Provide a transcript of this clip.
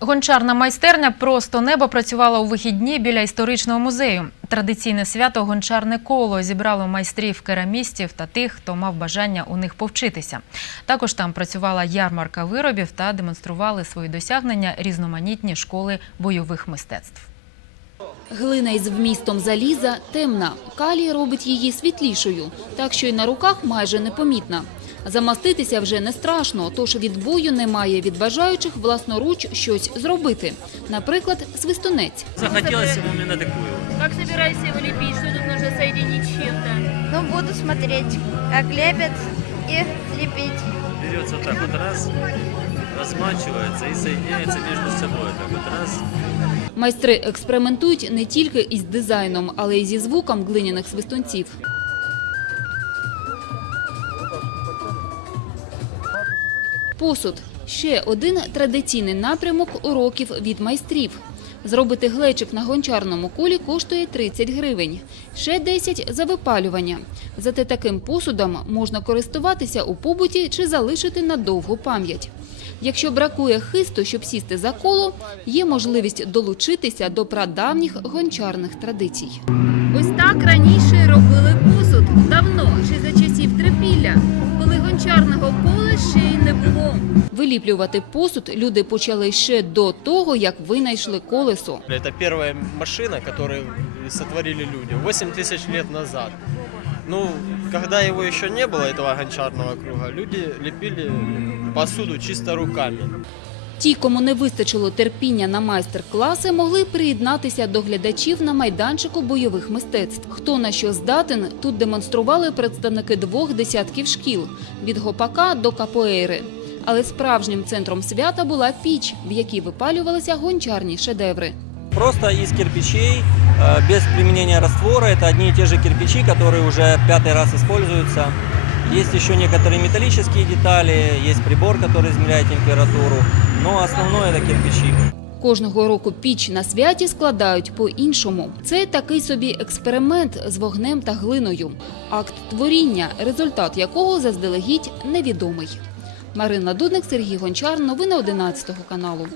Гончарна майстерня просто небо працювала у вихідні біля історичного музею. Традиційне свято гончарне коло зібрало майстрів керамістів та тих, хто мав бажання у них повчитися. Також там працювала ярмарка виробів та демонстрували свої досягнення різноманітні школи бойових мистецтв. Глина із вмістом заліза темна. Калій робить її світлішою, так що й на руках майже непомітна. Замаститися вже не страшно, тож від бою немає від бажаючих власноруч щось зробити. Наприклад, свистунець. Захотелось именно такую. Как собираешься его лепить? Что тут нужно соединить с чем-то? Ну, буду смотреть, как лепят и лепить. Берется вот так вот раз, размачивается и соединяется между собой. Так вот раз. Майстри експериментують не тільки із дизайном, але й зі звуком глиняних свистунців. Посуд – ще один традиційний напрямок уроків від майстрів. Зробити глечик на гончарному колі коштує 30 гривень, ще 10 – за випалювання. Зате таким посудом можна користуватися у побуті чи залишити на довгу пам'ять. Якщо бракує хисту, щоб сісти за коло, є можливість долучитися до прадавніх гончарних традицій. Ось так раніше робили посуд. Давно, ще за часів трипілля, коли гончарного кола ще й не було. Виліплювати посуд люди почали ще до того, як винайшли колесо. Это первая машина, которую сотворили люди 8 тысяч лет назад. Ну, когда его еще не было, этого гончарного круга, люди лепили посуду чисто руками. Ті, кому не вистачило терпіння на майстер-класи, могли приєднатися до глядачів на майданчику бойових мистецтв. Хто на що здатен, тут демонстрували представники двох десятків шкіл – від гопака до капоейри. Але справжнім центром свята була піч, в якій випалювалися гончарні шедеври. Просто из кирпичей, э, без применения раствора. Это одни и те же кирпичи, которые уже пятый раз используются. Есть еще некоторые металлические детали, есть прибор, который измеряет температуру. Но основное это кирпичи. Кожного року піч на святі складають по-іншому. Це такий собі експеримент з вогнем та глиною. Акт творіння, результат якого заздалегідь невідомий. Марина Дудник, Сергій Гончар. Новини 11 каналу.